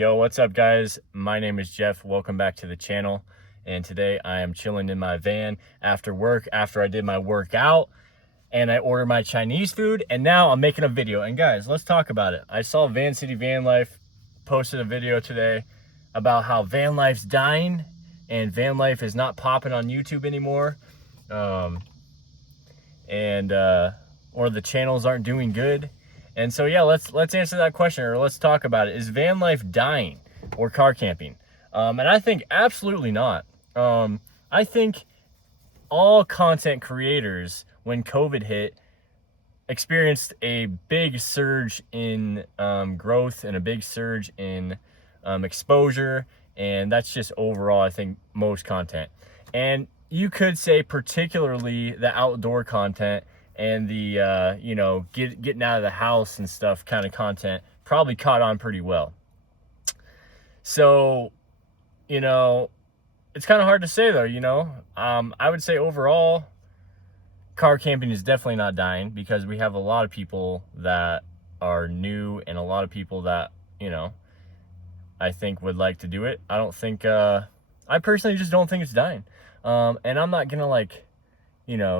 Yo, what's up guys? My name is Jeff. Welcome back to the channel. And today I am chilling in my van after work, after I did my workout and I ordered my Chinese food, and now I'm making a video. And guys, let's talk about it. I saw Van City VanLife posted a video today about how VanLife's dying and VanLife is not popping on YouTube anymore. Or the channels aren't doing good. And so yeah, let's answer that question, or let's talk about it. Is van life dying or car camping? And I think absolutely not. I think all content creators, when COVID hit, experienced a big surge in growth and a big surge in exposure, and that's just overall, I think, most content. And you could say particularly the outdoor content and the getting out of the house and stuff kind of content probably caught on pretty well. So it's kind of hard to say though. I would say overall car camping is definitely not dying, because we have a lot of people that are new and a lot of people that I think would like to do it. I don't think I personally just don't think it's dying, and I'm not gonna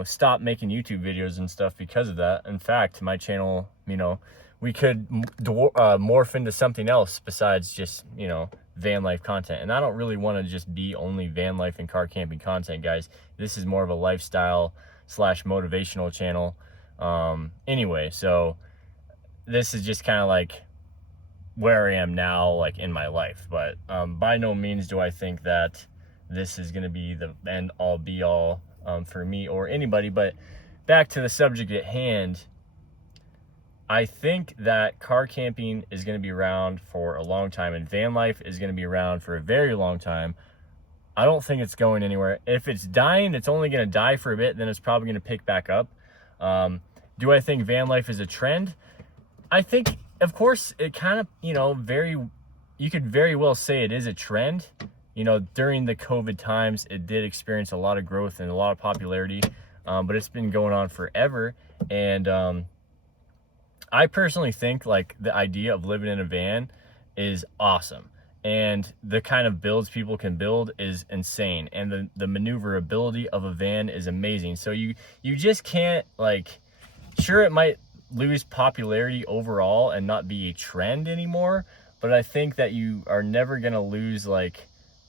stop making YouTube videos and stuff because of that. In fact, my channel, we could morph into something else besides just, van life content. And I don't really want to just be only van life and car camping content, guys. This is more of a lifestyle / motivational channel. Anyway, so this is just kind of like where I am now, like in my life. But by no means do I think that this is going to be the end all be all for me or anybody. But back to the subject at hand, I think that car camping is going to be around for a long time, and van life is going to be around for a very long time. I don't think it's going anywhere. If it's dying, it's only going to die for a bit, then it's probably going to pick back up. Do I think van life is a trend? I think, of course, it kind of, you could very well say it is a trend. During the COVID times, it did experience a lot of growth and a lot of popularity, but it's been going on forever. And I personally think like the idea of living in a van is awesome, and the kind of builds people can build is insane, and the maneuverability of a van is amazing. So you just can't, sure, it might lose popularity overall and not be a trend anymore, but I think that you are never gonna lose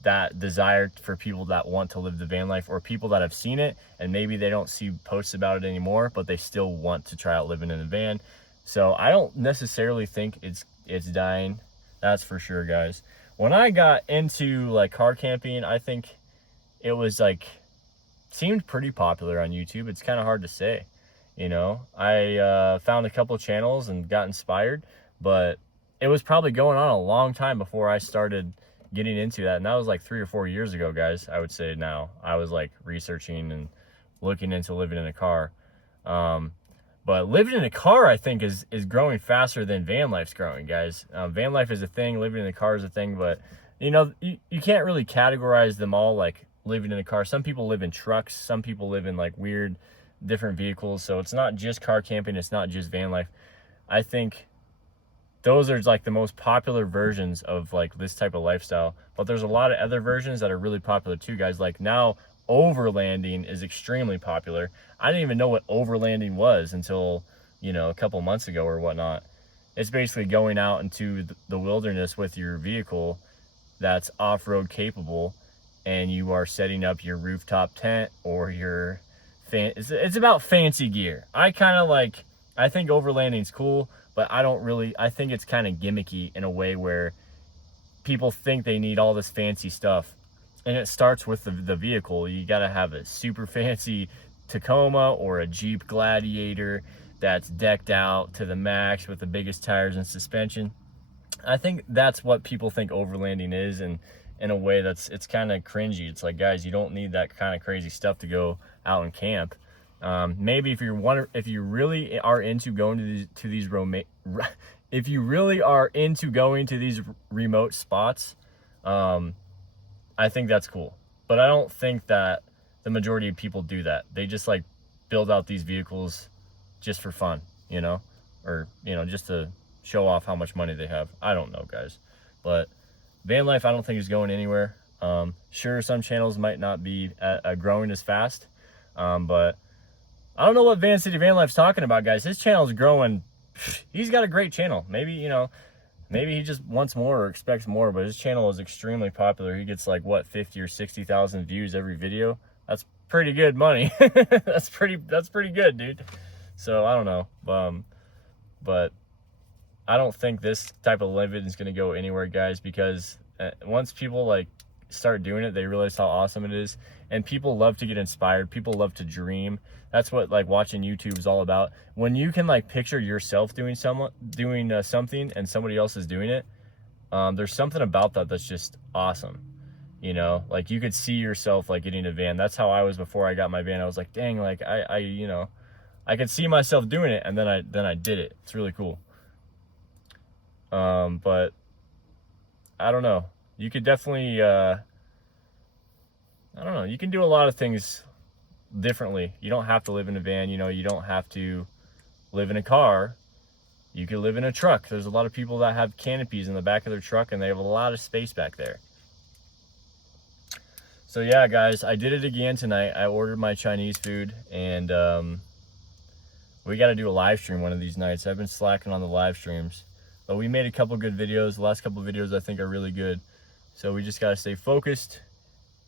that desire for people that want to live the van life, or people that have seen it and maybe they don't see posts about it anymore, but they still want to try out living in a van. So I don't necessarily think it's dying. That's for sure, guys. When I got into car camping, I think it was seemed pretty popular on YouTube. It's kind of hard to say. I found a couple channels and got inspired, but it was probably going on a long time before I started getting into that. And that was 3 or 4 years ago, guys. I would say now I was researching and looking into living in a car. But living in a car, I think, is growing faster than van life's growing, guys. Van life is a thing, living in a car is a thing, but you can't really categorize them all living in a car. Some people live in trucks, some people live in weird different vehicles. So it's not just car camping, it's not just van life. I think those are the most popular versions of this type of lifestyle, but there's a lot of other versions that are really popular too, guys. Now overlanding is extremely popular. I didn't even know what overlanding was until a couple months ago or whatnot. It's basically going out into the wilderness with your vehicle that's off-road capable, and you are setting up your rooftop tent or your it's about fancy gear. I think overlanding's cool, but I think it's kind of gimmicky in a way where people think they need all this fancy stuff. And it starts with the vehicle. You got to have a super fancy Tacoma or a Jeep Gladiator that's decked out to the max with the biggest tires and suspension. I think that's what people think overlanding is, and in a way it's kind of cringy. It's guys, you don't need that kind of crazy stuff to go out and camp. Maybe if you really are into going to these if you really are into going to these remote spots, I think that's cool. But I don't think that the majority of people do that. They just build out these vehicles just for fun, or just to show off how much money they have. I don't know, guys. But VanLife, I don't think is going anywhere. Sure, some channels might not be growing as fast, but I don't know what Van City VanLife's talking about, guys. His channel's growing. He's got a great channel. Maybe, you know, maybe he just wants more or expects more, but his channel is extremely popular. He gets like, what, 50 or 60,000 views every video. That's pretty good money. That's pretty good, dude. So I don't know, but I don't think this type of living is going to go anywhere, guys, because once people like start doing it, they realize how awesome it is. And people love to get inspired. People love to dream. That's what like watching YouTube is all about. When you can like picture yourself doing something and somebody else is doing it, there's something about that that's just awesome. You know, like you could see yourself like getting a van. That's how I was before I got my van. I was like, dang, like I you know, I could see myself doing it, and then I did it. It's really cool. But I don't know. You could definitely, I don't know. You can do a lot of things differently. You don't have to live in a van. You know, you don't have to live in a car. You could live in a truck. There's a lot of people that have canopies in the back of their truck, and they have a lot of space back there. So yeah, guys, I did it again tonight. I ordered my Chinese food, and we got to do a live stream one of these nights. I've been slacking on the live streams, but we made a couple good videos. The last couple videos I think are really good. So we just got to stay focused,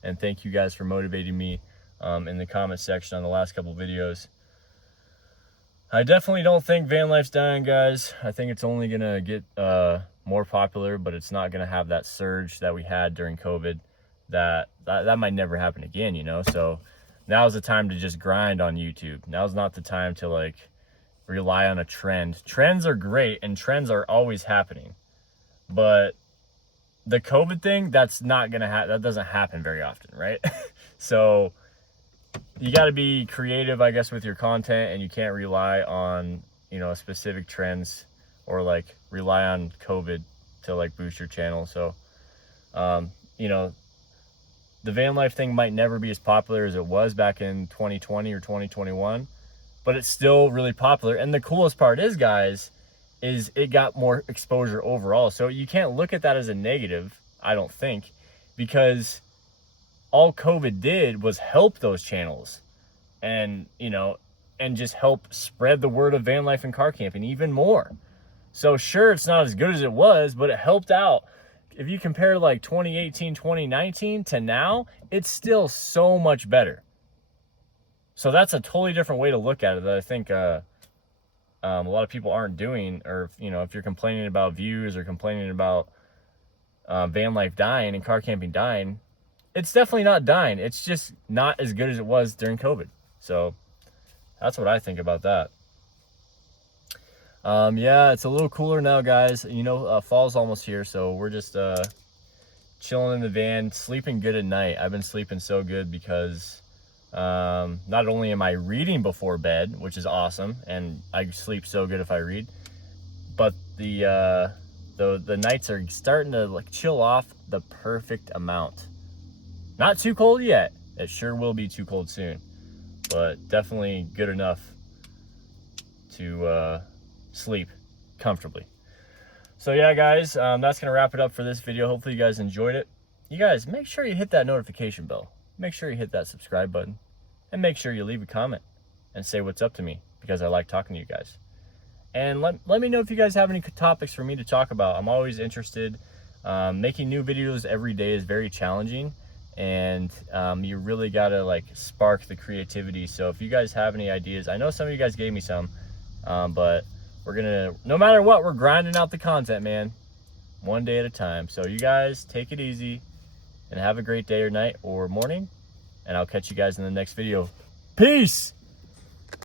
and thank you guys for motivating me in the comment section on the last couple videos. I definitely don't think van life's dying, guys. I think it's only gonna get more popular, but it's not gonna have that surge that we had during COVID. That might never happen again, you know. So now's the time to just grind on YouTube. Now's not the time to like rely on a trend. Trends are great, and trends are always happening, but the COVID thing, that's not gonna that doesn't happen very often, right? So you got to be creative, I guess, with your content, and you can't rely on, you know, specific trends or like rely on COVID to like boost your channel. So you know, the van life thing might never be as popular as it was back in 2020 or 2021, but it's still really popular. And the coolest part is, guys, is it got more exposure overall. So you can't look at that as a negative, I don't think, because all COVID did was help those channels and, you know, and just help spread the word of van life and car camping even more. So sure, it's not as good as it was, but it helped out. If you compare like 2018, 2019 to now, it's still so much better. So that's a totally different way to look at it that I think a lot of people aren't doing. Or, you know, if you're complaining about views or complaining about van life dying and car camping dying, it's definitely not dying. It's just not as good as it was during COVID. So that's what I think about that. Yeah, it's a little cooler now, guys. You know, fall's almost here, so we're just chilling in the van, sleeping good at night. I've been sleeping so good because not only am I reading before bed, which is awesome, and I sleep so good if I read, but the nights are starting to like chill off the perfect amount. Not too cold yet. It sure will be too cold soon, but definitely good enough to sleep comfortably. So yeah, guys, that's gonna wrap it up for this video. Hopefully you guys enjoyed it. You guys, make sure you hit that notification bell. Make sure you hit that subscribe button, and make sure you leave a comment and say what's up to me, because I like talking to you guys. And let me know if you guys have any topics for me to talk about. I'm always interested. Making new videos every day is very challenging, and you really gotta like spark the creativity. So if you guys have any ideas, I know some of you guys gave me some, but we're gonna, no matter what, we're grinding out the content, man, one day at a time. So you guys take it easy and have a great day or night or morning, and I'll catch you guys in the next video. Peace.